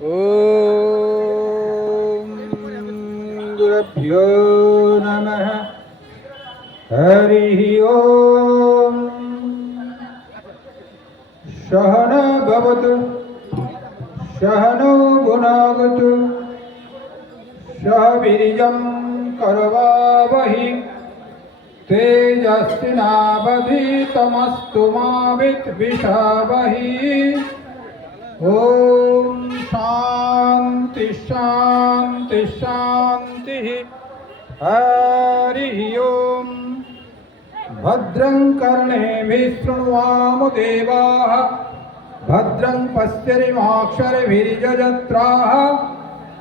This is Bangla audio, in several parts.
ॐ गुरुभ्यो नमः। हरिः ॐ। सहना भवतु सहनौ भुनक्तु सह वीर्यं करवावहै तेजस्विनावधीतमस्तु मा विद्विषावहै। ॐ शान्ति शान्ति शान्तिः। हरिः ॐ। भद्रं कर्णेभिः शृण्वाम देवाः भद्रं पश्येमाक्षरभिर्यजत्राः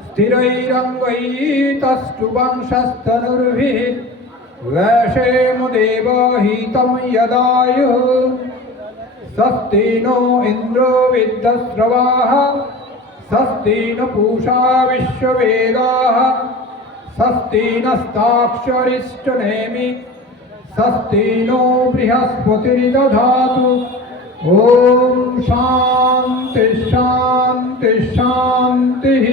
स्थिरैरङ्गैस्तुवंशस्तनुर्भिः वैशेम देवहितं यदायुः। स्वस्ति नो इन्द्रो विद्यश्रवाः स्वस्ति न पूषा विश्ववेदाः स्वस्ति नस्ताक्षरिष्टनेमि स्वस्ति नो बृहस्पतिर्दधातु। ॐ शान्ति शान्ति शान्तिः।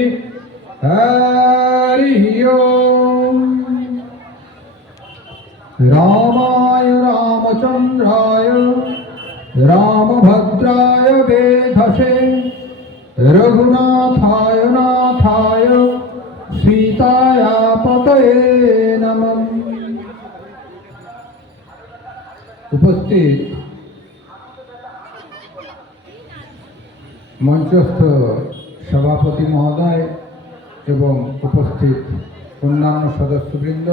हरिः ॐ। रामाय रामचन्द्राय रामभद्राय वेधसे रघुनाथाय नाथाय सीताया पतये नमः। उपस्थित मंचस्थ सभापति महोदय एवं उपस्थित अन्यान्य सदस्यवृंद,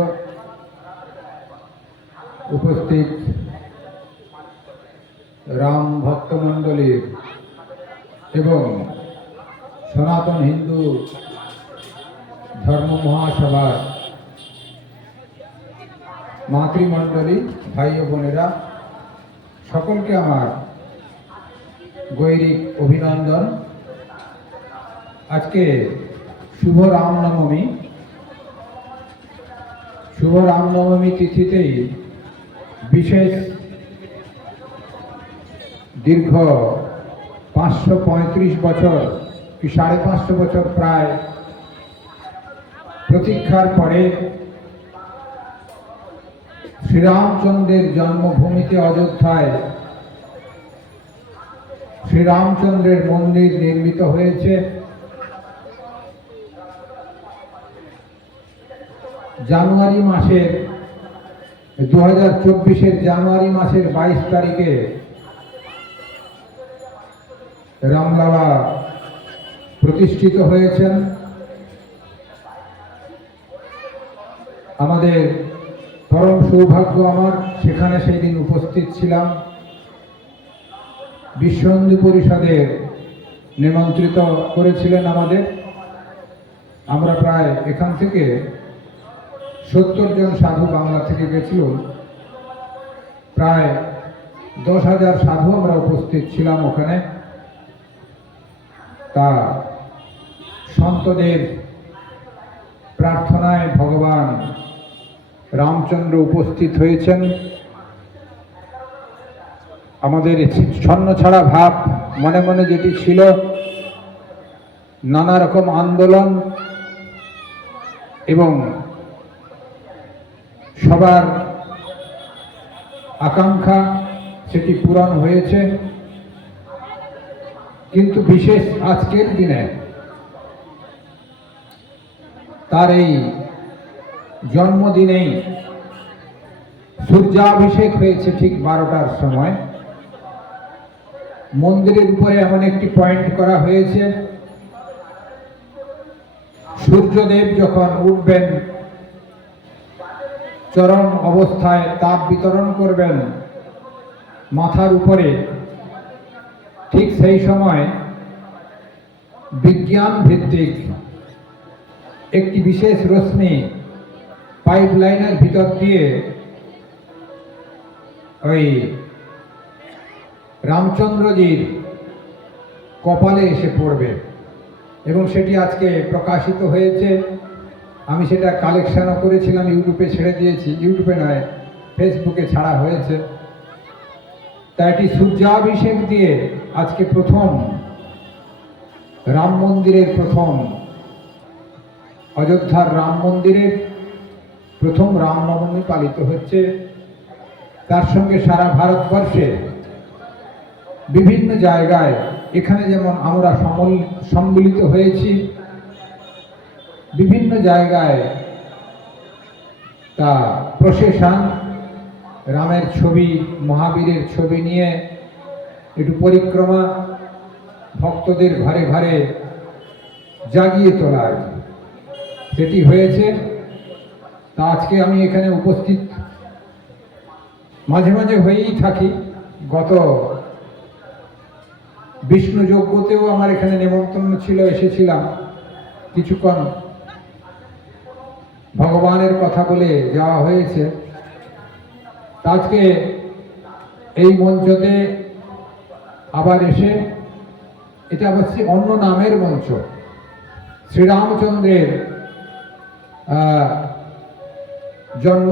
उपस्थित राम भक्तमंडली एवं सनातन हिंदू धर्म महासभा मातृमंडली भाई बोनेरा सकल के आमार গৈরিক अभिनंदन। आज के शुभ रामनवमी। शुभ रामनवमी तिथिते विशेष दीर्घ 535 बছর कि 550 बছর प्राय प्रतीक्षार परे श्रीरामचंद्रेर जन्मभूमिते अयोध्याय श्रीरामचंद्रेर मंदिर निर्मित হয়েছে। জানুয়ারি মাসের 2024 জানুয়ারি মাসের 22 তারিখে রামলালা প্রতিষ্ঠিত হয়েছেন। আমাদের পরম সৌভাগ্য আমার সেখানে সেই দিন উপস্থিত ছিলাম। বিশ্ব হিন্দু পরিষদের নিমন্ত্রিত করেছিলেন আমাদের। আমরা প্রায় এখান থেকে 70 জন সাধু বাংলা থেকে গেছিল। প্রায় 10,000 সাধু আমরা উপস্থিত ছিলাম ওখানে। তা সন্তদের প্রার্থনায় ভগবান রামচন্দ্র উপস্থিত হয়েছেন। আমাদের ছন্ন ছাড়া ভাব মনে মনে যেটি ছিল, নানা রকম আন্দোলন এবং সবার আকাঙ্ক্ষা সেটি পূরণ হয়েছে। কিন্তু বিশেষ আজকের দিনে তার এই জন্মদিনেই সূর্যাভিষেক হয়েছে ঠিক 12টার সময়। মন্দিরের উপরে এমন একটি পয়েন্ট করা হয়েছে, সূর্যদেব যখন উঠবেন চরম অবস্থায় তাপ বিতরণ করবেন মাথার উপরে, ঠিক সেই সময় বিজ্ঞান ভিত্তিক একটি বিশেষ রশ্মি পাইপলাইনের ভিতর দিয়ে ওই রামচন্দ্রজির কপালে এসে পড়বে এবং সেটি আজকে প্রকাশিত হয়েছে। আমি সেটা কালেকশনও করেছিলাম, ইউটিউবে ছেড়ে দিয়েছি। ইউটিউবে নয়, ফেসবুকে ছাড়া হয়েছে। তাই এটি সূর্যাভিষেক দিয়ে আজকে প্রথম রাম মন্দিরের প্রথম, অযোধ্যার রাম মন্দিরের প্রথম রামনবমী পালিত হচ্ছে। তার সঙ্গে সারা ভারতবর্ষে বিভিন্ন জায়গায়, এখানে যেমন আমরা সম্মিলিত হয়েছি, বিভিন্ন জায়গায় তা প্রসেশন, রামের ছবি, মহাবীরের ছবি নিয়ে একটু পরিক্রমা, ভক্তদের ঘরে ঘরে জাগিয়ে তোলা, সেটি হয়েছে। তা আজকে আমি এখানে উপস্থিত মাঝে মাঝে হয়েই থাকি। গত বিষ্ণু যজ্ঞতেও আমার এখানে নেমন্তন্ন ছিল, এসেছিলাম কিছুক্ষণ, ভগবানের কথা বলে যাওয়া হয়েছে। আজকে এই মঞ্চতে আবার এসে, এটা অবশ্যই অন্য নামের মঞ্চ, শ্রীরামচন্দ্রের জন্ম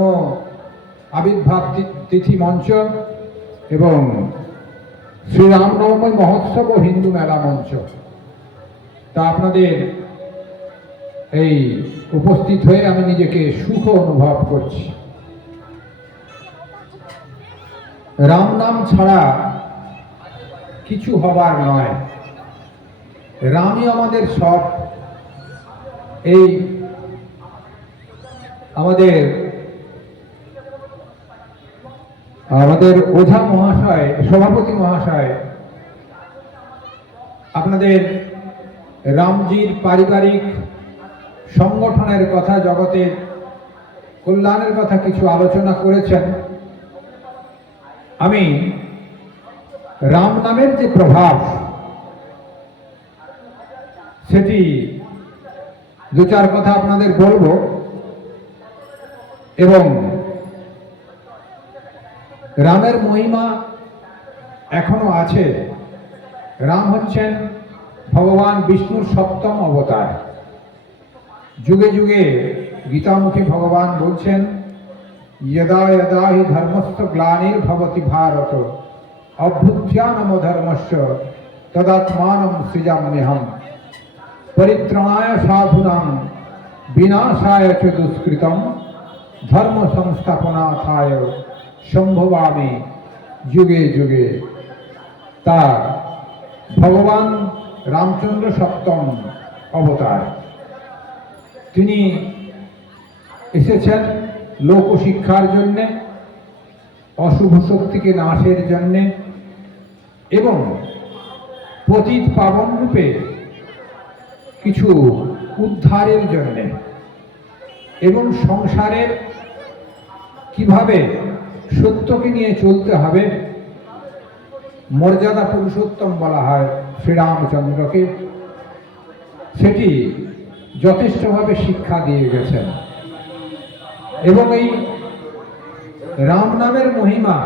আবির্ভাব তিথি মঞ্চ এবং শ্রীরামনবমী মহোৎসব ও হিন্দু মেলা মঞ্চ। তা আপনাদের এই উপস্থিত হয়ে আমি নিজেকে সুখ অনুভব করছি। রাম নাম ছাড়া কিছু হবার নয়, রামই আমাদের সব। এই আমাদের ওঝা মহাশয়, সভাপতি মহাশয়, আপনাদের রামজির পারিবারিক সংগঠনের কথা, জগতের কল্যাণের কথা কিছু আলোচনা করেছেন। আমি রাম নামের যে প্রভাব, সেটি দু চার কথা আপনাদের বলবো। এবং রামের মহিমা এখনো আছে। রাম হচ্ছেন ভগবান বিষ্ণুর সপ্তম অবতার। যুগে যুগে গীতামুখী ভগবান বলছেন, यदा यदा हि धर्मस्य ग्लानिर्भवति भारत अभ्युत्थानमधर्मस्य तदात्मानं सृजाम्यहम् परित्राणाय साधूनां विनाशाय च दुष्कृतं धर्म संस्थापनार्थाय সম্ভবামি যুগে যুগে। তা ভগবান রামচন্দ্র সপ্তম অবতার। তিনি এসেছেন লোকশিক্ষার জন্যে, অশুভ শক্তিকে নাশের জন্যে এবং পতিত পাবন রূপে কিছু উদ্ধারের জন্যে, এবং সংসারের কিভাবে সত্যকে নিয়ে চলতে হবে, মর্যাদা পুরুষোত্তম বলা হয় শ্রীরামচন্দ্রকে, সেটি যথেষ্টভাবে শিক্ষা দিয়ে গেছেন। এবং এই রাম নামের মহিমা,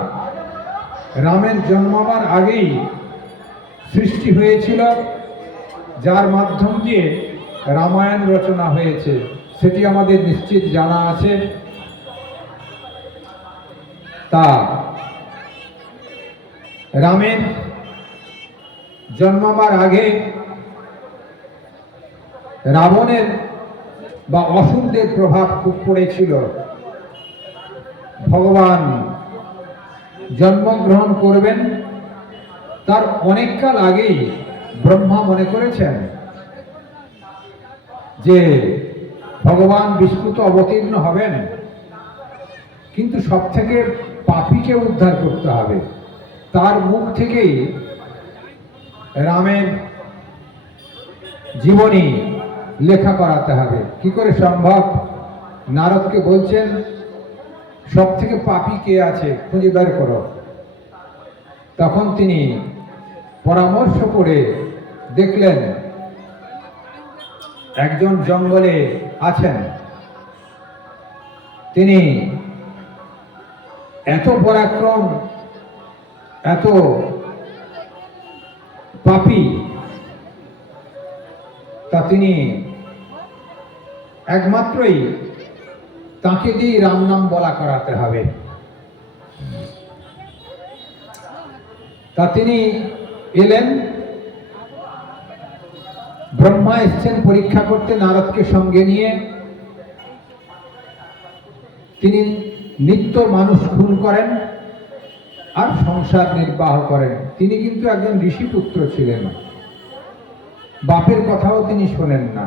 রামের জন্মাবার আগেই সৃষ্টি হয়েছিল, যার মাধ্যম দিয়ে রামায়ণ রচনা হয়েছে, সেটি আমাদের নিশ্চিত জানা আছে। তা রামের জন্মাবার আগে রাবণের বা অসুরদের প্রভাব খুব পড়েছিল। ভগবান জন্মগ্রহণ করবেন তার অনেককাল আগেই ব্রহ্মা মনে করেছেন যে ভগবান বিষ্ণু তো অবতীর্ণ হবেন, কিন্তু সব থেকে পাপীকে উদ্ধার করতে হবে। তার মুখ থেকেই রামের জীবনী লেখা করাতে হবে। কি করে সম্ভব? নারদকে বলছেন, সব থেকে পাপী কে আছে খুঁজে বের করো। তখন তিনি পরামর্শ করে দেখলেন একজন জঙ্গলে আছেন, তিনি এত পরাক্রম, এত পাপী, তা তিনি একমাত্রই তাকে দিয়ে রাম নাম বলা করাতে হবে। তা তিনি এলেন ব্রহ্মা এসছেন পরীক্ষা করতে নারদকে সঙ্গে নিয়ে। তিনি নিত্য মানুষ খুন করেন আর সংসার নির্বাহ করেন। তিনি কিন্তু একজন ঋষিপুত্র ছিলেন, বাপের কথাও তিনি শোনেন না।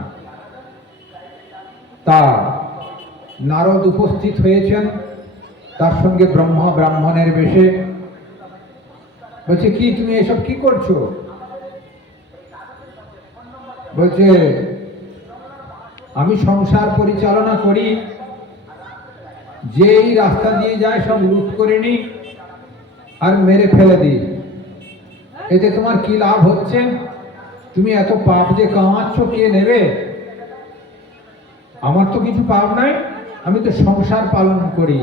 তা নারদ উপস্থিত হয়েছেন, তার সঙ্গে ব্রহ্মা ব্রাহ্মণের বেশে। বলছে, কি তুমি এসব কি করছো? বলছে, আমি সংসার পরিচালনা করি, যেই রাস্তা দিয়ে যায় সব লুট করে নি আর মেরে ফেলে দিই। এতে তোমার কি লাভ হচ্ছে? তুমি এত পাপ যে কামাচ্ছ, কে নেবে? আমার তো কিছু পাপ নাই, আমি তো সংসার পালন করি,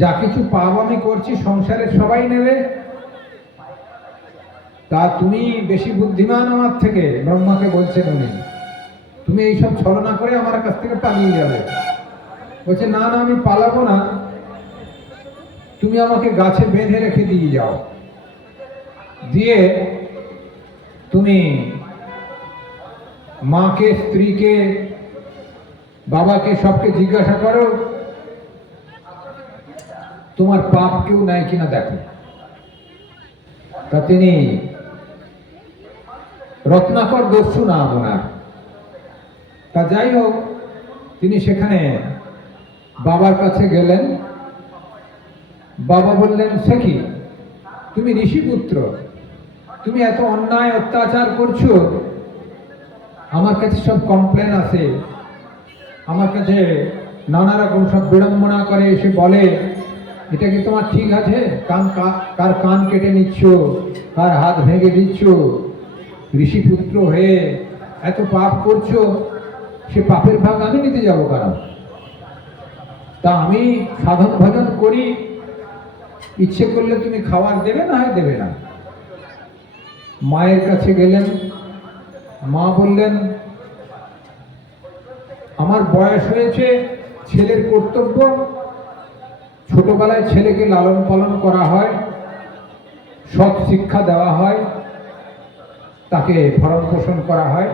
যা কিছু পাপ আমি করছি সংসারের সবাই নেবে। তা তুমি বেশি বুদ্ধিমান আমার থেকে, ব্রহ্মাকে বলছেন উনি। তুমি এইসব ছলনা করে আমার কাছ থেকে পালিয়ে যাবে। বলছে, না না, আমি পালাবো না, তুমি আমাকে গাছে বেঁধে রেখে দিয়ে যাও, দিয়ে তুমি মাকে, স্ত্রীকে, বাবাকে সবকে জিজ্ঞাসা করো তোমার পাপ কেউ নাই কিনা দেখো। তা তিনি রত্নাকর দস্যু নাম ওনার। তা যাই হোক, তিনি সেখানে বাবার কাছে গেলেন। বাবা বললেন, সে কি, তুমি ঋষিপুত্র, তুমি এত অন্যায় অত্যাচার করছো, আমার কাছে সব কমপ্লেন আসে, আমার কাছে নানা রকম সব বিড়ম্বনা করে, এসে বলে এটা কি তোমার ঠিক আছে? কার কান কেটে নিচ্ছ, কার হাত ভেঙে দিচ্ছ, ঋষিপুত্র হয়ে এত পাপ করছো, সে পাপের ভাগ আমি নিতে যাবো কারণ? তা আমি সাধন ভজন করি, ইচ্ছে করলে তুমি খাবার দেবে, না হয় দেবে না। মায়ের কাছে গেলেন, মা বললেন, আমার বয়স হয়েছে, ছেলের কর্তব্য, ছোটবেলায় ছেলেকে লালন পালন করা হয়, সৎ শিক্ষা দেওয়া হয়, তাকে ভরণ পোষণ করা হয়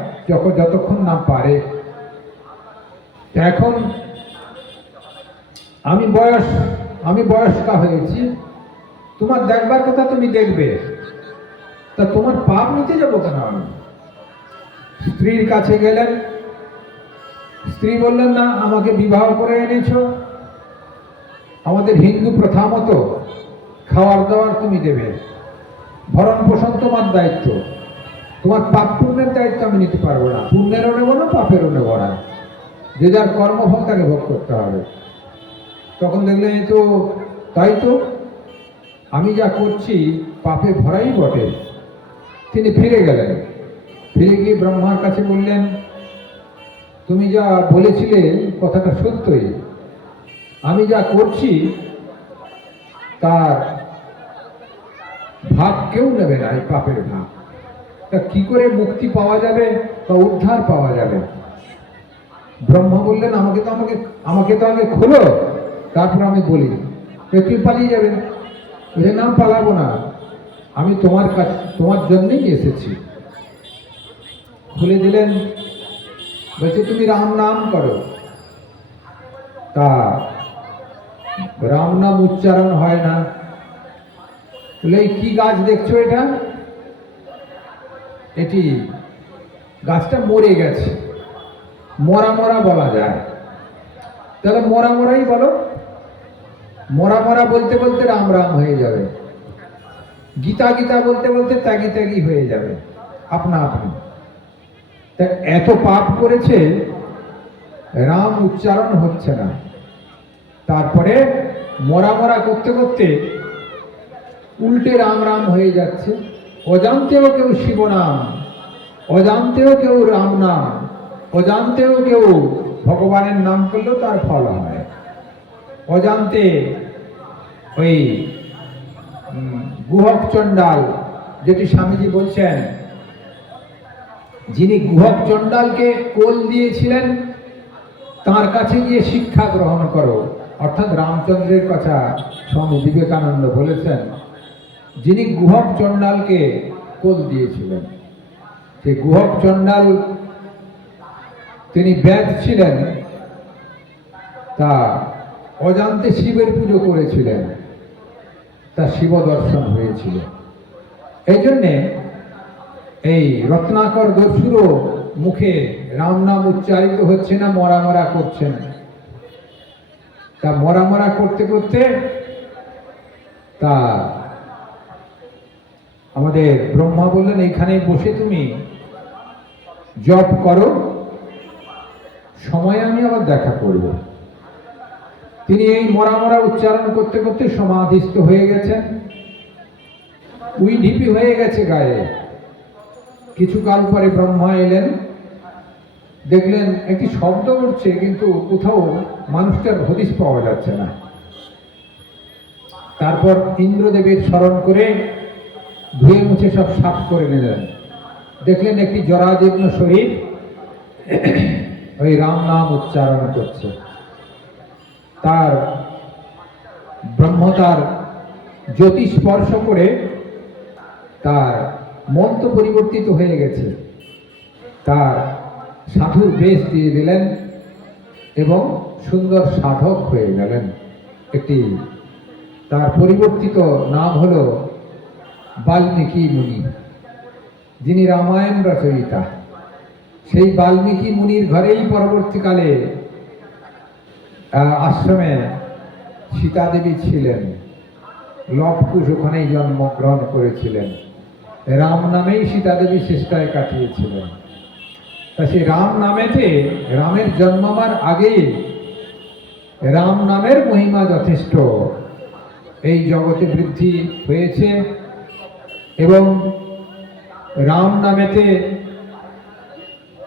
যতক্ষণ না পারে। এখন আমি বয়স্কা হয়েছি, তোমার দেখবার কথা তুমি দেখবে, তা তোমার পাপ নিতে যাবো কেন আমি? স্ত্রীর কাছে গেলেন, স্ত্রী বললেন, না, আমাকে বিবাহ করে এনেছো, আমাদের হিন্দু প্রথা মতো খাওয়ার দাওয়ার তুমি দেবে, ভরণ পোষণ তোমার দায়িত্ব, তোমার পাপ পুণ্যের দায়িত্ব আমি নিতে পারবো না, পুণ্যেরও নেবো না, পাপেরও নেবো না, যে যার কর্মফল তাকে ভোগ করতে হবে। তখন দেখলেন, এই তো তাই তো, আমি যা করছি পাপে ভরাই বটে। তিনি ফিরে গেলেন, ফিরে গিয়ে ব্রহ্মার কাছে বললেন, তুমি যা বলেছিলে কথাটা সত্যই, আমি যা করছি তার ভাগ কেউ নেবে না, এই পাপের ভাগ। তা কি করে মুক্তি পাওয়া যাবে বা উদ্ধার পাওয়া যাবে? ব্রহ্মা বললেন, আমাকে তো আগে খোলো, তারপর আমি বলি। তুই পালিয়ে যাবেন? বলছে, না, পালাবো না, আমি তোমার জন্যই এসেছি। খুলে দিলেন, বলছে, তুমি রাম নাম করো। তা রাম নাম উচ্চারণ হয় না। বলে, কি গাছ দেখছো এটা? এটি গাছটা মরে গেছে, মরা মরা বলা যায়, তাহলে মরা মরাই বলো। মরা মরা বলতে বলতে রাম রাম হয়ে যাবে, গীতা গীতা বলতে বলতে ত্যাগী ত্যাগী হয়ে যাবে আপনা আপনি। তা এত পাপ করেছে, রাম উচ্চারণ হচ্ছে না। তারপরে মরা মরা করতে করতে উল্টে রাম রাম হয়ে যাচ্ছে। অজান্তেও কেউ শিবনাম, অজান্তেও কেউ রাম নাম, অজান্তেও কেউ ভগবানের নাম করলেও তার ফল হয়। অজান্তে ওই গুহক চণ্ডাল, যেটি স্বামীজি বলছেন, যিনি গুহক চণ্ডালকে কোল দিয়েছিলেন, তার কাছে গিয়ে শিক্ষা গ্রহণ করো, অর্থাৎ রামচন্দ্রের কথা স্বামী বিবেকানন্দ বলেছেন, যিনি গুহক চণ্ডালকে কোল দিয়েছিলেন। যে গুহক চণ্ডাল তিনি ব্যাধ ছিলেন, তা অজান্তে শিবের পুজো করেছিলেন, তা শিব দর্শন হয়েছিল। এই জন্যে এই রত্নাকর দস্যুরও মুখে রাম নাম উচ্চারিত হচ্ছে না, মরা মরা করছেন। তা মরা মরা করতে করতে তা আমাদের ব্রহ্মা বললেন, এইখানে বসে তুমি জপ করো, সময় আমি আবার দেখা করব। তিনি এই মরা মরা উচ্চারণ করতে করতে সমাধিস্থ হয়ে গেছেন, উইঢিপি হয়ে গেছে গায়ে। কিছুকাল পরে ব্রহ্মা এলেন, দেখলেন একটি শব্দ উঠছে, কিন্তু কোথাও মানুষটার হদিশ পাওয়া যাচ্ছে না। তারপর ইন্দ্রদেবের স্মরণ করে ধুয়ে মুছে সব সাফ করে নিলেন। দেখলেন একটি জরাজীর্ণ শরীর ওই রাম নাম উচ্চারণ করছে। তার ব্রহ্ম তার জ্যোতি স্পর্শ করে তার মন তো পরিবর্তিত হয়ে গেছে, তার সাধুর বেশ দিয়ে দিলেন এবং সুন্দর সাধক হয়ে গেলেন। একটি তার পরিবর্তিত নাম হল বাল্মীকি মুনি, যিনি রামায়ণ রচয়িতা। সেই বাল্মীকি মুনির ঘরেই পরবর্তীকালে আশ্রমে সীতা দেবী ছিলেন। লবকুশ ওখানেই জন্মগ্রহণ করেছিলেন। রাম নামেই সীতা দেবী চেষ্টায় কাটিয়েছিলেন। তা সেই রাম নামেতে, রামের জন্মাবার আগে রাম নামের মহিমা যথেষ্ট এই জগতে বৃদ্ধি হয়েছে। এবং রাম নামেতে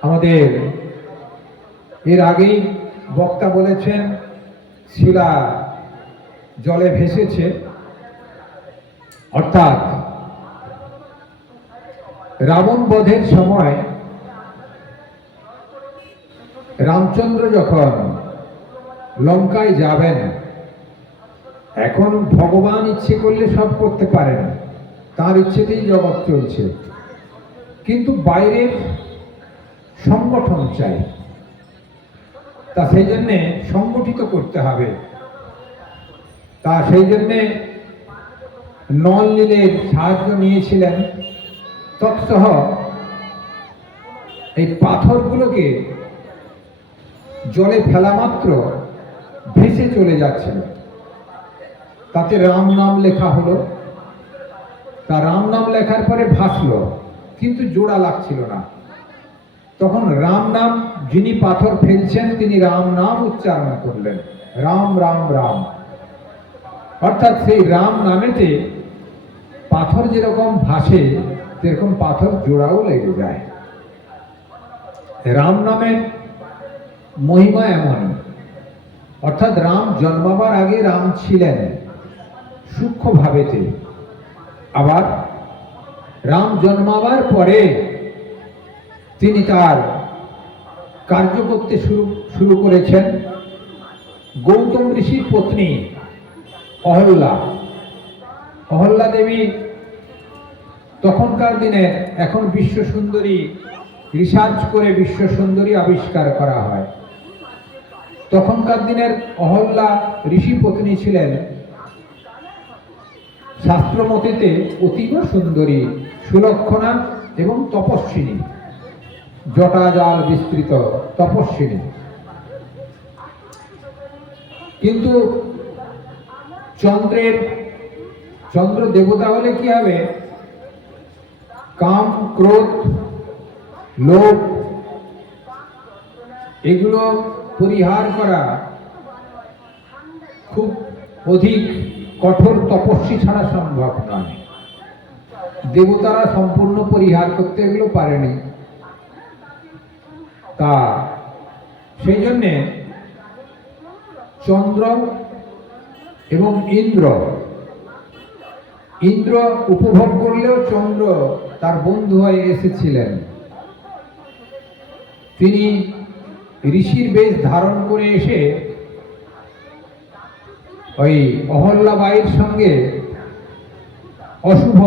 আমাদের এর আগেই বক্তা বলেছেন, শিলা জলে ভেসেছে, অর্থাৎ রাবণ বধের সময় রামচন্দ্র যখন লঙ্কায় যাবেন, এখন ভগবান ইচ্ছে করলে সব করতে পারেন, তার ইচ্ছেতেই জগৎ চলছে, কিন্তু বাইরের সংগঠন চাই। তা সেই জন্যে সংগঠিত করতে হবে। তা সেই জন্যে নল নীলের সাহায্য নিয়েছিলেন। তৎসহ এই পাথরগুলোকে জলে ফেলা মাত্র ভেসে চলে যাচ্ছিল। তাতে রাম নাম লেখা হলো। তা রাম নাম লেখার পরে ভাসলো, কিন্তু জোড়া লাগছিল না। তখন রাম নাম, যিনি পাথর ফেলছেন তিনি রাম নাম উচ্চারণ করলেন, রাম রাম রাম। অর্থাৎ সেই রাম নামেতে পাথর যেরকম ভাসে, সেরকম পাথর জোড়াও লেগে যায়। রাম নামের মহিমা এমন, অর্থাৎ রাম জন্মাবার আগে রাম ছিলেন সূক্ষ্ম ভাবেতে, আবার রাম জন্মাবার পরে তিনি তার কার্য করতে শুরু করেছেন। গৌতম ঋষির পত্নী অহল্যা দেবী তখনকার দিনে, এখন বিশ্ব সুন্দরী রিসার্চ করে বিশ্ব সুন্দরী আবিষ্কার করা হয়। তখনকার দিনের অহল্যা ঋষি পত্নী ছিলেন শাস্ত্রমতেতে অতীব সুন্দরী, সুলক্ষণা এবং তপস্বিনী, জটাজাল বিস্তৃত তপস্বিনী। কিন্তু চন্দ্র দেবতা হলে কি হবে? কাম, ক্রোধ, লোভ এগুলো পরিহার করা খুব অধিক কঠোর তপস্বী ছাড়া সম্ভব নয়। দেবতারা সম্পূর্ণ পরিহার করতে এগুলো পারেনি। তা সেই জন্যে চন্দ্র এবং ইন্দ্র উপভোগ করলেও চন্দ্র তার বন্ধু হয়ে এসেছিলেন। তিনি ঋষির বেশ ধারণ করে এসে ওই অহল্যাবাঈর সঙ্গে অশুভ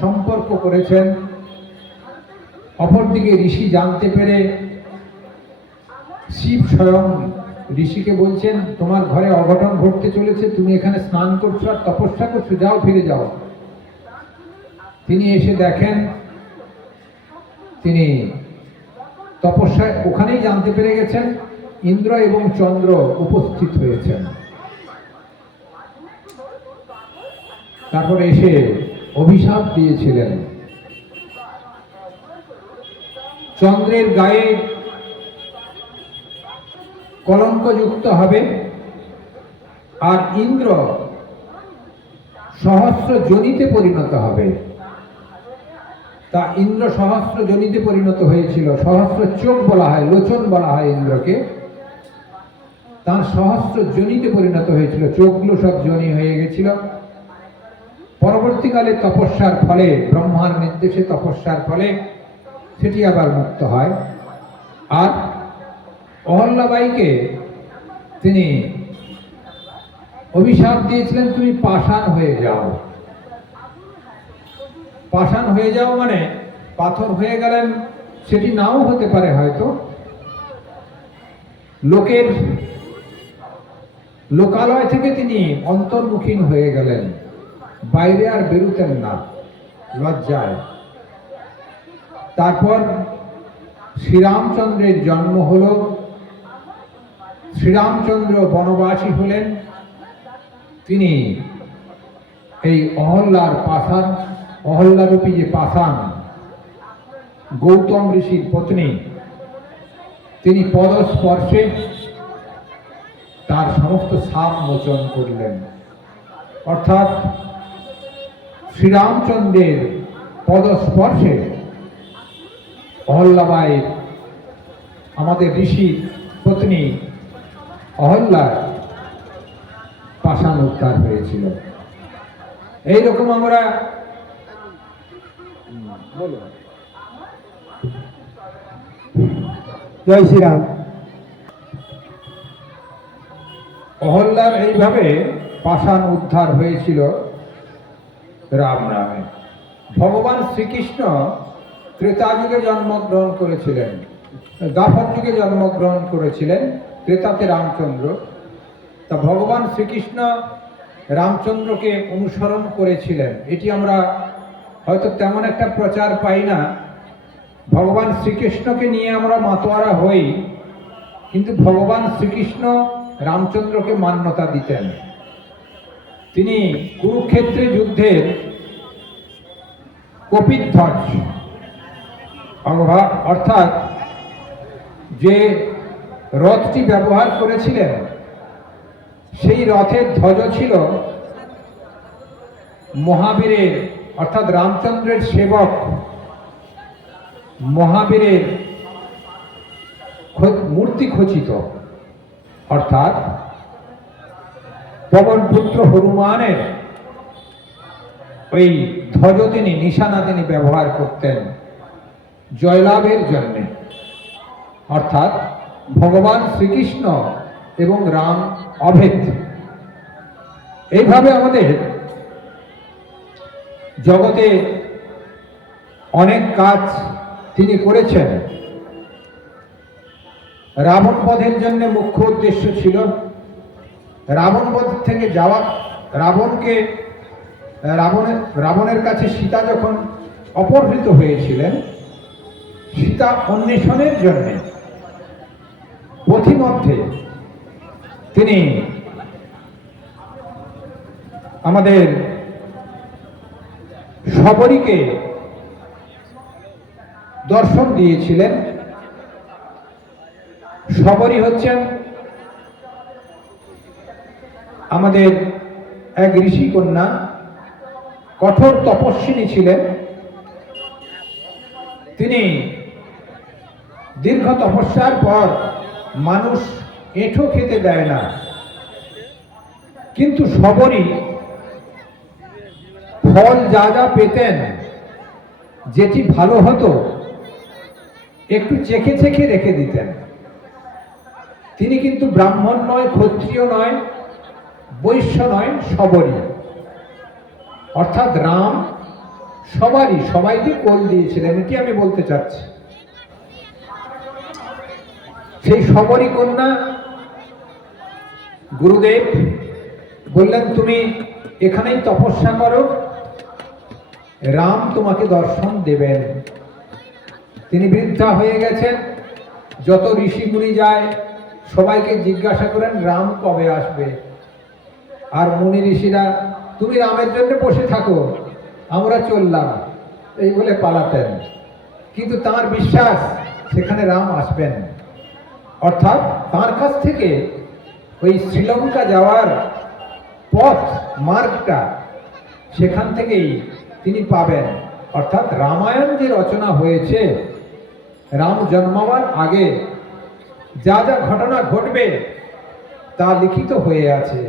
সম্পর্ক করেছেন। অপরদিকে ঋষি জানতে পেরে শিব স্বয়ং ঋষিকে বলছেন, তোমার ঘরে অঘটন ঘটতে চলেছে, তুমি এখানে স্নান করছো আর তপস্যা করছো, যাও ফিরে যাও। তিনি এসে দেখেন তিনি তপস্যায় ওখানেই জানতে পেরে গেছেন ইন্দ্র এবং চন্দ্র উপস্থিত হয়েছেন। তারপরে এসে অভিশাপ দিয়েছিলেন, চন্দ্রের গায়ে কলঙ্কযুক্ত হবে আর ইন্দ্র সহস্র যোনিতে পরিণত হবে। তা ইন্দ্র সহস্র যোনিতে পরিণত হয়েছিল। সহস্র চোখ বলা হয়, লোচন বলা হয় ইন্দ্রকে। তার সহস্র যোনিতে পরিণত হয়েছিল, চোখগুলো সব যোনি হয়ে গেছিল। পরবর্তীকালে তপস্যার ফলে, ব্রহ্মার নির্দেশে তপস্যার ফলে সেটি আবার মুক্ত হয়। আর অহল্যাবাঈকে তিনি অভিশাপ দিয়েছিলেন, তুমি পাষাণ হয়ে যাও। পাষাণ হয়ে যাও মানে পাথর হয়ে গেলেন, সেটি নাও হতে পারে, হয়তো লোকালয় থেকে তিনি অন্তর্মুখীন হয়ে গেলেন, বাইরে আর বেরুতেন না লজ্জায়। তারপর শ্রীরামচন্দ্রের জন্ম হল। শ্রীরামচন্দ্র বনবাসী হলেন। তিনি এই অহল্যার পাষাণ, অহল্যারূপী যে পাষাণ, গৌতম ঋষির পত্নী, তিনি পদস্পর্শে তার সমস্ত সাপ মোচন করলেন। অর্থাৎ শ্রীরামচন্দ্রের পদস্পর্শে অহল্যাবাঈ, আমাদের ঋষির পত্নী অহল্যার পাষাণ উদ্ধার হয়েছিল। এইরকম আমরা জয় শ্রীরাম। অহল্যার এইভাবে পাষাণ উদ্ধার হয়েছিল রাম নামে। ভগবান শ্রীকৃষ্ণ ত্রেতা যুগে জন্মগ্রহণ করেছিলেন, দ্বাপর যুগে জন্মগ্রহণ করেছিলেন, ত্রেতাতে রামচন্দ্র। তা ভগবান শ্রীকৃষ্ণ রামচন্দ্রকে অনুসরণ করেছিলেন, এটি আমরা হয়তো তেমন একটা প্রচার পাই না। ভগবান শ্রীকৃষ্ণকে নিয়ে আমরা মাতোয়ারা হই, কিন্তু ভগবান শ্রীকৃষ্ণ রামচন্দ্রকে মান্যতা দিতেন। তিনি কুরুক্ষেত্রে যুদ্ধের কপিধ্বজ, অর্থাৎ যে রথটি ব্যবহার করেছিলেন, সেই রথের ধ্বজ ছিল মহাবীরের, অর্থাৎ রামচন্দ্রের সেবক মহাবীরের মূর্তি খচিত। অর্থাৎ পবনপুত্র হনুমানের ওই ধ্বজ তিনি, নিশানা তিনি ব্যবহার করতেন জয়লাভের জন্য। অর্থাৎ ভগবান শ্রীকৃষ্ণ এবং রাম অভেদ। এইভাবে আমাদের জগতে অনেক কাজ তিনি করেছেন। রাবণ বধের জন্য মুখ্য উদ্দেশ্য ছিল রাবণ বধ থেকে যাওয়া। রাবণের কাছে সীতা যখন অপহৃত হয়েছিলেন, সীতা অন্বেষণের জন্য পথিমধ্যে তিনি আমাদের শবরীকে দর্শন দিয়েছিলেন। শবরী হচ্ছেন আমাদের এক ঋষি কন্যা, কঠোর তপস্বিনী ছিলেন। তিনি দীর্ঘ তপস্যার পর, মানুষ এঁঠো খেতে দেয় না, কিন্তু শবরী ফল যা যা পেতেন, যেটি ভালো হতো একটু চেখে চেখে রেখে দিতেন। তিনি কিন্তু ব্রাহ্মণ নয়, ক্ষত্রিয় নয়, বৈশ্য নয়, শবরী। অর্থাৎ রাম সবাইকে কোল দিয়েছিলেন, এটি আমি বলতে চাচ্ছি। সেই সবরই কন্যা গুরুদেব বললেন, তুমি এখানেই তপস্যা করো, রাম তোমাকে দর্শন দেবেন। তিনি বৃদ্ধা হয়ে গেছেন, যত ঋষিমুনি যায় সবাইকে জিজ্ঞাসা করেন রাম কবে আসবে, আর মুনি ঋষিরা তুমি রামের জন্য বসে থাকো, আমরা চললাম, এই বলে পালাতেন। কিন্তু তার বিশ্বাস সেখানে রাম আসবেন, অর্থাৎ তার কাছ থেকে ওই শ্রীলঙ্কা যাওয়ার পথ মার্গটা সেখান থেকেই তিনি পাবেন। অর্থাৎ রামায়ণ যে রচনা হয়েছে, রাম জন্মাবার আগে যা যা ঘটনা ঘটবে তা লিখিত হয়ে আছে।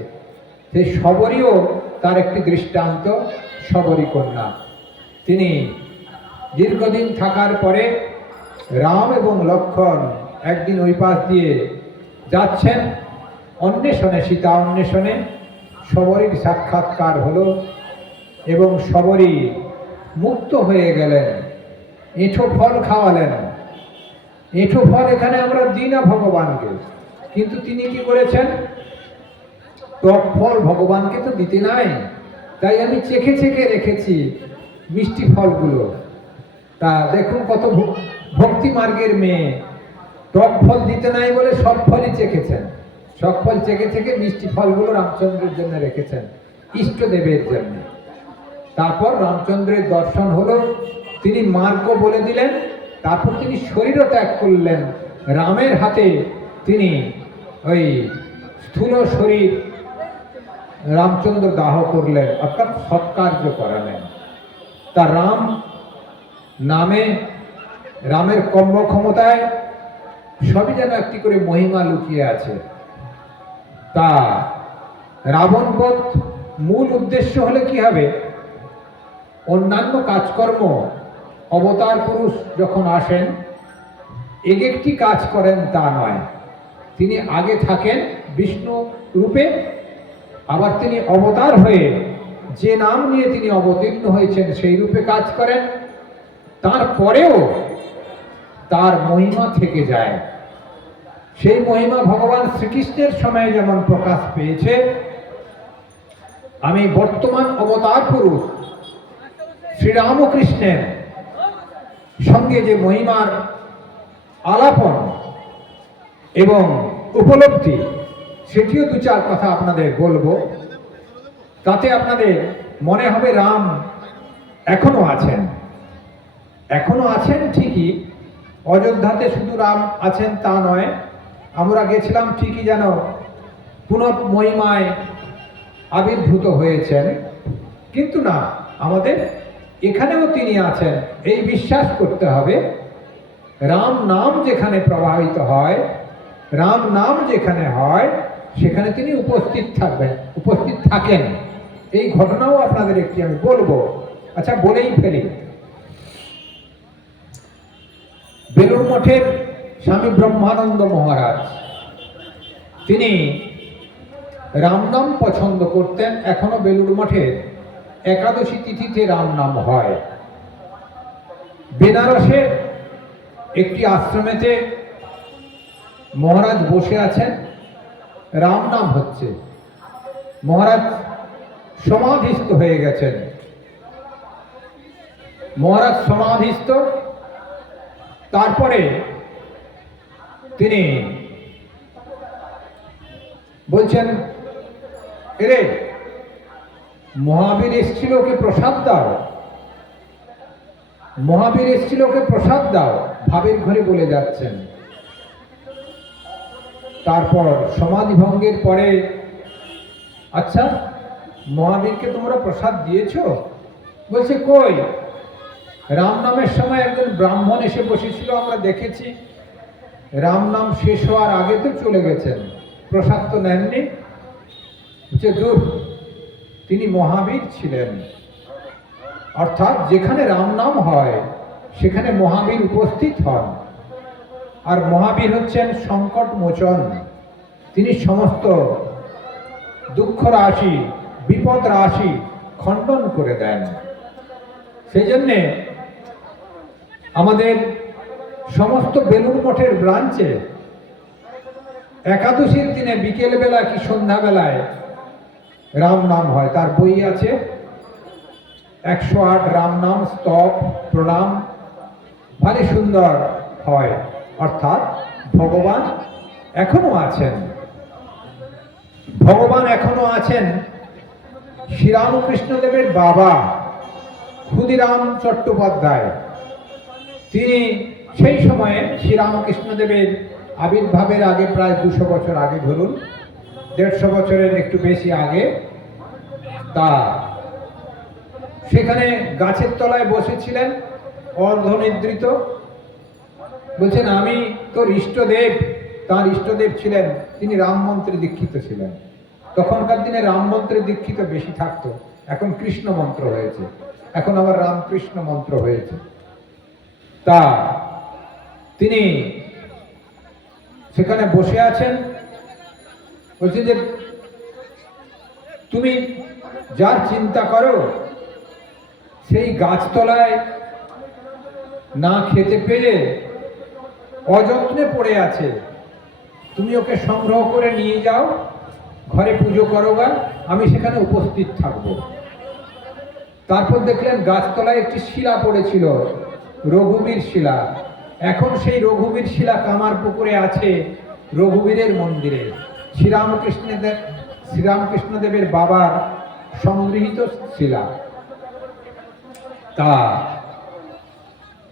সেই সবরীও তার একটি দৃষ্টান্ত, সবরী কন্যা। তিনি দীর্ঘদিন থাকার পরে রাম এবং লক্ষ্মণ একদিন ওই পাশ দিয়ে যাচ্ছেন অন্বেষণে, সীতা অন্বেষণে। সবরীর সাক্ষাৎকার হলো এবং সবরী মুক্ত হয়ে গেলেন, এঁঠো ফল খাওয়ালেন। এঁঠো ফল এখানে আমরা দিই না ভগবানকে, কিন্তু তিনি কি করেছেন, টক ফল ভগবানকে তো দিতে নাই, তাই আমি চেখে চেখে রেখেছি মিষ্টি ফলগুলো। তা দেখুন কত ভক্তি মার্গের মেয়ে, টক ফল দিতে নাই বলে সব ফলই চেখেছেন, সব ফল চেখে চেখে মিষ্টি ফলগুলো রামচন্দ্রের জন্য রেখেছেন, ইষ্টদেবের জন্য। তারপর রামচন্দ্রের দর্শন হলো, তিনি মার্গ বলে দিলেন, তারপর তিনি শরীরও ত্যাগ করলেন। রামের হাতে তিনি ওই স্থূল শরীর রামচন্দ্র দাহ করলেন, অর্থাৎ সৎকার্য করালেন। তা রাম নামে, রামের কর্মক্ষমতায় সবই যেন একটি করে মহিমা লুকিয়ে আছে। তা রাবণবধ মূল উদ্দেশ্য হলে কি হবে, অন্যান্য কাজকর্ম অবতার পুরুষ যখন আসেন এক একটি কাজ করেন তা নয়, তিনি আগে থাকেন বিষ্ণু রূপে, আবার তিনি অবতার হয়ে যে নাম নিয়ে তিনি অবতীর্ণ হয়েছেন সেই রূপে কাজ করেন। তারপরেও তার মহিমা থেকে যায়। সেই মহিমা ভগবান শ্রীকৃষ্ণের সময়ে যেমন প্রকাশ পেয়েছে, আমি বর্তমান অবতার পুরুষ শ্রীরামকৃষ্ণের সঙ্গে যে মহিমার আলাপন এবং উপলব্ধি, সেটিও দু চার কথা আপনাদের বলবো, তাতে আপনাদের মনে হবে রাম এখনো আছেন। এখনো আছেন ঠিকই, অযোধ্যাতে শুধু রাম আছেন তা নয়, আমরা গেছিলাম ঠিকই যেন পুনঃ মহিমায় আবির্ভূত হয়েছেন, কিন্তু না, আমাদের এখানেও তিনি আছেন এই বিশ্বাস করতে হবে। রাম নাম যেখানে প্রবাহিত হয়, রাম নাম যেখানে হয়, সেখানে তিনি উপস্থিত থাকবেন, উপস্থিত থাকেন। এই ঘটনাও আপনাদের একটি আমি বলবো। আচ্ছা, বলেই ফেলি। বেলুড় মঠের স্বামী ব্রহ্মানন্দ মহারাজ, তিনি রাম নাম পছন্দ করতেন। এখনো বেলুড় মঠে একাদশী তিথিতে রাম নাম হয়। বেনারসে একটি আশ্রমেতে মহারাজ বসে আছেন, রাম নাম হচ্ছে। মহারাজ সমাধিস্থ হয়ে গেছেন। মহারাজ সমাধিস্থ, তারপরে তিনি বলছেন, এরে মহাবীর এসেছিল, ওকে প্রসাদ দাও। মহাবীর এসেছিল, ওকে প্রসাদ দাও, ভাবের ঘরে বলে যাচ্ছেন। তারপর সমাধি ভঙ্গের পরে, আচ্ছা মহাবীরকে তোমরা প্রসাদ দিয়েছ? বলছে, কই, রাম নামের সময় একজন ব্রাহ্মণ এসে বসেছিল, আমরা দেখেছি। রাম নাম শেষ হওয়ার আগে তো চলে গেছেন, প্রসাদ তো নেননি। বলছে, দূর, তিনি মহাবীর ছিলেন। অর্থাৎ যেখানে রাম নাম হয় সেখানে মহাবীর উপস্থিত হন। আর মহাবীর হচ্ছেন সংকট মোচন। তিনি সমস্ত দুঃখ রাশি, বিপদ রাশি খণ্ডন করে দেন। সেই জন্যে আমাদের সমস্ত বেলুড় মঠের ব্রাঞ্চে একাদশীর দিনে বিকেলবেলা কি সন্ধ্যাবেলায় রাম নাম হয়। তার বই আছে, 108 রাম নাম স্তব প্রণাম, ভারী সুন্দর হয়। অর্থাৎ ভগবান এখনো আছেন, ভগবান এখনো আছেন। শ্রীরামকৃষ্ণদেবের বাবা ক্ষুদিরাম চট্টোপাধ্যায়, তিনি সেই সময়ে শ্রীরামকৃষ্ণদেবের আবির্ভাবের আগে প্রায় 200 বছর আগে, ধরুন 150 বছরের একটু বেশি আগে, তা সেখানে গাছের তলায় বসেছিলেন অর্ধনিদ্রিত। বলছেন আমি তোর ইষ্টদেব। তার ইষ্টদেব ছিলেন, তিনি রাম মন্ত্রে দীক্ষিত ছিলেন। তখনকার দিনে রাম মন্ত্রে দীক্ষিত বেশি থাকতো, এখন কৃষ্ণ মন্ত্র হয়েছে, এখন আবার রামকৃষ্ণ মন্ত্র হয়েছে। তা তিনি সেখানে বসে আছেন, বলছেন যে তুমি যার চিন্তা করো সেই গাছতলায় না খেতে পেরে অযত্নে পড়ে আছে, তুমি ওকে সংগ্রহ করে নিয়ে যাও, ঘরে পুজো করো, আমি সেখানে উপস্থিত থাকব। তারপর দেখলেন গাছতলায় একটি শিলা পড়েছিল, রঘুবীর শিলা। এখন সেই রঘুবীর শিলা কামারপুকুরে আছে, রঘুবীরের মন্দিরে, শ্রীরামকৃষ্ণদেবের বাবার সংগৃহীত শিলা। তা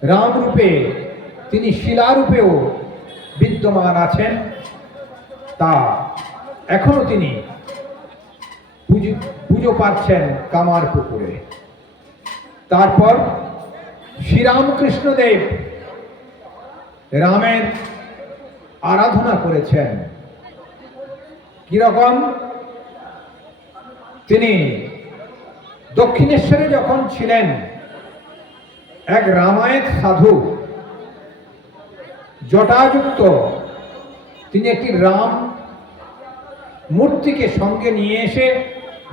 রাম রূপে তিনি শিলারূপেও বিদ্যমান আছেন, তা এখনো তিনি পুজো পাচ্ছেন কামারপুকুরে। তারপর শ্রীরামকৃষ্ণদেব রামের আরাধনা করেছেন। কিরকম? তিনি দক্ষিণেশ্বরে যখন ছিলেন, এক রামায়ণ সাধু জটাযুক্ত, তিনি একটি রাম মূর্তিকে সঙ্গে নিয়ে এসে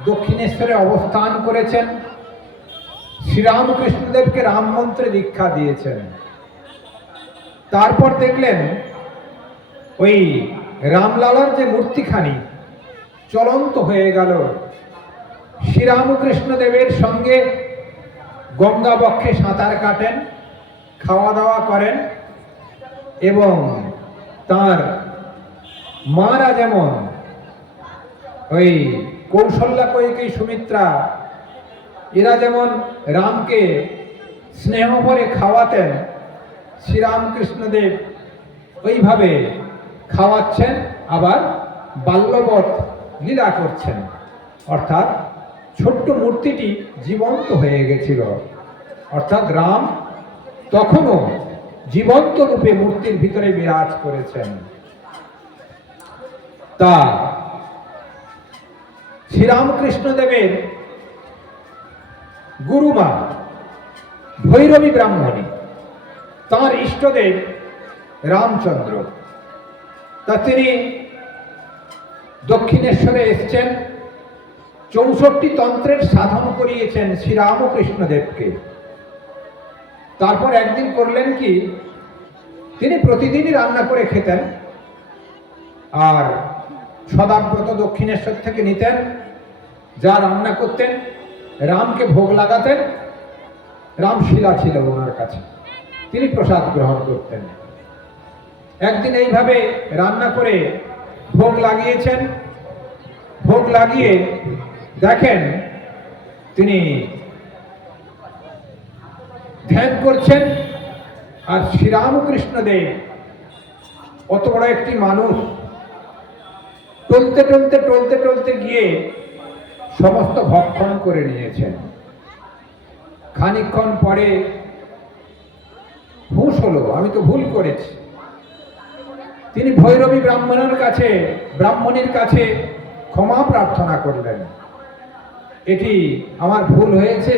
দক্ষিণেশ্বরে অবস্থান করেছেন, শ্রীরামকৃষ্ণদেবকে রাম মন্ত্রে দীক্ষা দিয়েছেন। তারপর দেখলেন ওই রামলালার যে মূর্তিখানি চলন্ত হয়ে গেল। শ্রীরামকৃষ্ণদেবের সঙ্গে গঙ্গা বক্ষে সাঁতার কাটেন, খাওয়া দাওয়া করেন, এবং তার মারা যেমন ওই কৌশল্যা, কৈকেয়ী, সুমিত্রা, এরা যেমন রামকে স্নেহ ভরে খাওয়াতেন, শ্রীরামকৃষ্ণদেব ওইভাবে খাওয়াচ্ছেন, আবার বাল্যবৎ লীলা করছেন। অর্থাৎ ছোট্ট মূর্তিটি জীবন্ত হয়ে গেছিল। অর্থাৎ রাম তখনও জীবন্ত রূপে মূর্তির ভিতরে বিরাজ করেছেন। তা শ্রীরামকৃষ্ণদেবের গুরুমা ভৈরবী ব্রাহ্মণী, তাঁর ইষ্টদেব রামচন্দ্র। তা তিনি দক্ষিণেশ্বরে এসছেন, 64 তন্ত্রের সাধন করিয়েছেন শ্রীরামকৃষ্ণদেবকে। তারপর একদিন করলেন কি, তিনি প্রতিদিনই রান্না করে খেতেন, আর সদাব্রত দক্ষিণেশ্বর থেকে নিতেন, যা রান্না করতেন রামকে ভোগ লাগাতেন। রামশিলা ছিল ওনার কাছে, তিনি প্রসাদ গ্রহণ করতেন। একদিন এইভাবে রান্না করে ভোগ লাগিয়েছেন। ভোগ লাগিয়ে দেখেন তিনি ধ্যান করছেন, আর শ্রীরামকৃষ্ণদেব অত বড় একটি মানুষ, টলতে টলতে টলতে টলতে গিয়ে সমস্ত ভক্ষণ করে নিয়েছেন। খানিকক্ষণ পরে হুঁশ হলো, আমি তো ভুল করেছি। তিনি ভৈরবী ব্রাহ্মণীর কাছে ক্ষমা প্রার্থনা করলেন, এটি আমার ভুল হয়েছে,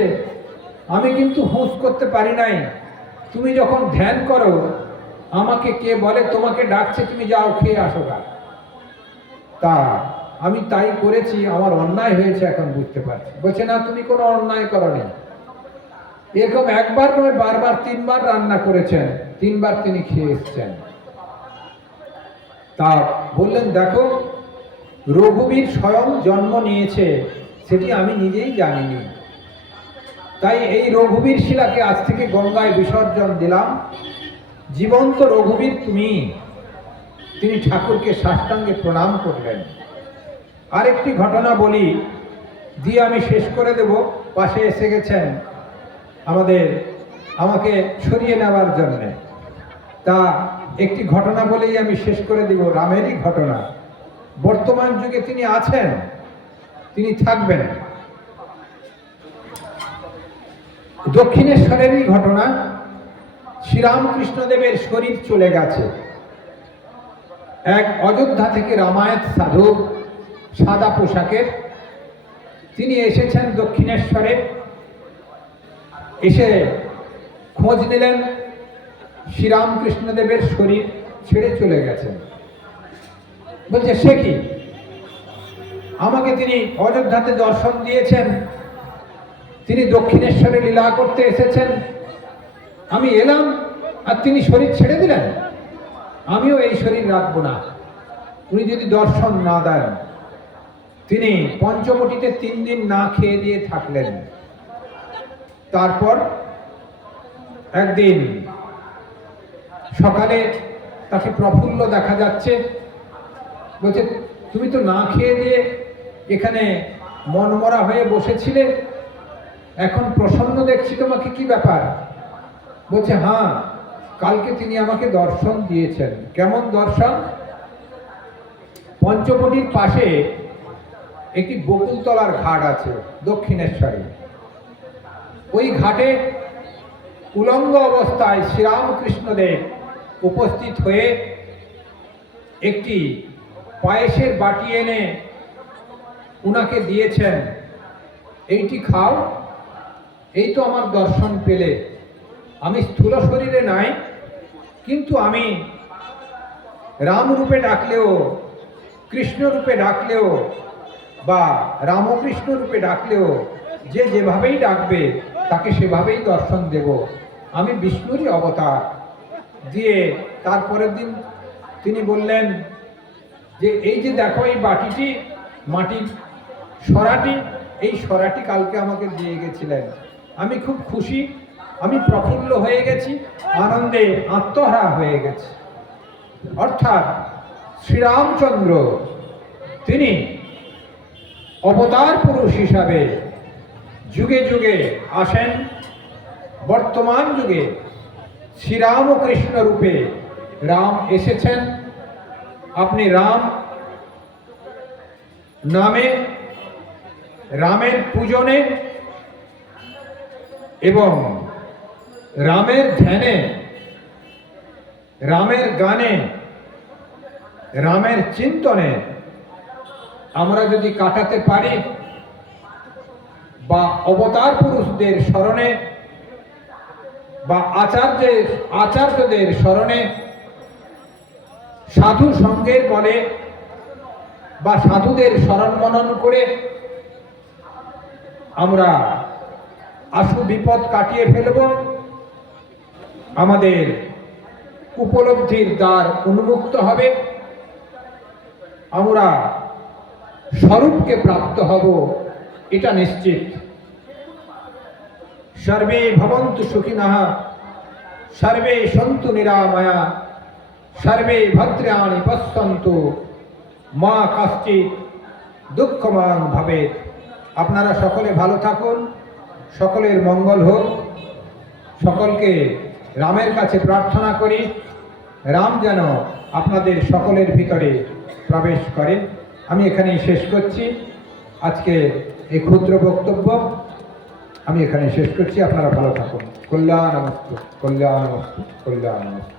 আমি কিন্তু হুঁশ করতে পারি নাই। তুমি যখন ধ্যান করো, আমাকে কে বলে তোমাকে ডাকছে, তুমি যাও খেয়ে আসো গা। তা আমি তাই করেছি, আমার অন্যায় হয়েছে, এখন বুঝতে পারছি। বলছে না, তুমি কোনো অন্যায় করনি, এরকম একবার নয়, বারবার, তিনবার রান্না করেছেন, তিনবার তিনি খেয়ে এসছেন। তা বললেন, দেখো, রঘুবীর স্বয়ং জন্ম নিয়েছে, সেটি আমি নিজেই জানিনি। তাই এই রঘুবীর শিলাকে আজ থেকে গঙ্গায় বিসর্জন দিলাম। জীবন্ত রঘুবীর তুমি। তিনি ঠাকুরকে সাষ্টাঙ্গে প্রণাম করলেন। আরেকটি ঘটনা বলি, দিয়ে আমি শেষ করে দেব। পাশে এসে গেছেন আমাকে সরিয়ে নেওয়ার জন্য। তা একটি ঘটনা বলেই আমি শেষ করে দেব, রামেরই ঘটনা। বর্তমান যুগে তিনি আছেন, তিনি থাকবেন। দক্ষিণেশ্বরেরই ঘটনা। শ্রীরামকৃষ্ণদেবের শরীর চলে গেছে। এক অযোধ্যা থেকে রামায়ত সাধু, সাদা পোশাকের, তিনি এসেছেন দক্ষিণেশ্বরে। এসে খোঁজ নিলেন, শ্রীরামকৃষ্ণদেবের শরীর ছেড়ে চলে গেছেন। বলছে, সে কি? আমাকে তিনি অযোধ্যাতে দর্শন দিয়েছেন, তিনি দক্ষিণেশ্বরে লীলা করতে এসেছেন, আমি এলাম আর তিনি শরীর ছেড়ে দিলেন। আমিও এই শরীর রাখবো না, উনি যদি দর্শন না দেন। তিনি পঞ্চবটিতে 3 দিন না খেয়ে দিয়ে থাকলেন। তারপর একদিন সকালে তাকে প্রফুল্ল দেখা যাচ্ছে। বলছে, তুমি তো না খেয়ে দিয়ে এখানে মনমরা হয়ে বসেছিলে, এখন প্রসন্ন দেখছি তোমাকে, কি ব্যাপার? বলছে, হ্যাঁ, কালকে তিনি আমাকে দর্শন দিয়েছেন। কেমন দর্শন? পঞ্চবটির পাশে একটি বকুলতলার ঘাট আছে দক্ষিণেশ্বরে। ওই ঘাটে উলঙ্গ অবস্থায় শ্রীরামকৃষ্ণদেব উপস্থিত হয়ে একটি পায়েসের বাটি এনে উনাকে দিয়েছেন। এইটি খাও, এই তো আমার দর্শন পেলে। আমি স্থূল শরীরে নাই, কিন্তু আমি রামরূপে ডাকলেও, কৃষ্ণ রূপে ডাকলেও, বা রামকৃষ্ণ রূপে ডাকলেও যে যেভাবেই ডাকবে তাকে সেভাবেই দর্শন দেব। আমি বিষ্ণুরই অবতার। দিয়ে তারপরের দিন তিনি বললেন যে, এই যে দেখো, এই বাটিটি, মাটির সরাটি, এই সরাটি কালকে আমাকে দিয়ে গেছিলেন। আমি খুব খুশি, আমি প্রফুল্ল হয়ে গেছি, আনন্দে আত্মহারা হয়ে গেছি। অর্থাৎ শ্রীরামচন্দ্র তিনি অবতার পুরুষ হিসাবে যুগে যুগে আসেন। বর্তমান যুগে শ্রীরাম ও কৃষ্ণ রূপে রাম এসেছেন। আপনি রাম নামে, রামের পূজনে এবং রামের ধ্যানে, রামের গানে, রামের চিন্তনে আমরা যদি কাটাতে পারি, বা অবতার পুরুষদের স্মরণে, বা আচার্যদের স্মরণে, সাধু সঙ্গের বলে, বা সাধুদের স্মরণ মনন করে আমরা আশু বিপদ কাটিয়ে ফেলব। আমাদের উপলব্ধির দ্বার উন্মুক্ত হবে, আমরা স্বরূপকে প্রাপ্ত হব, এটা নিশ্চিত। সর্বে ভবন্তু সুখিনঃ, সর্বে সন্তু নিরাময়া, সর্বে ভদ্রাণি পশ্যন্তু, মা কশ্চিৎ দুঃখমাং ভবেৎ। আপনারা সকলে ভালো থাকুন, সকলের মঙ্গল হোক। সকলকে রামের কাছে প্রার্থনা করি, রাম যেন আপনাদের সকলের ভিতরে প্রবেশ করে। আমি এখানেই শেষ করছি। আজকে এই ক্ষুদ্র বক্তব্য আমি এখানে শেষ করছি। আপনারা ভালো থাকুন। কল্যাণমস্তু, কল্যাণমস্তু, কল্যাণমস্তু।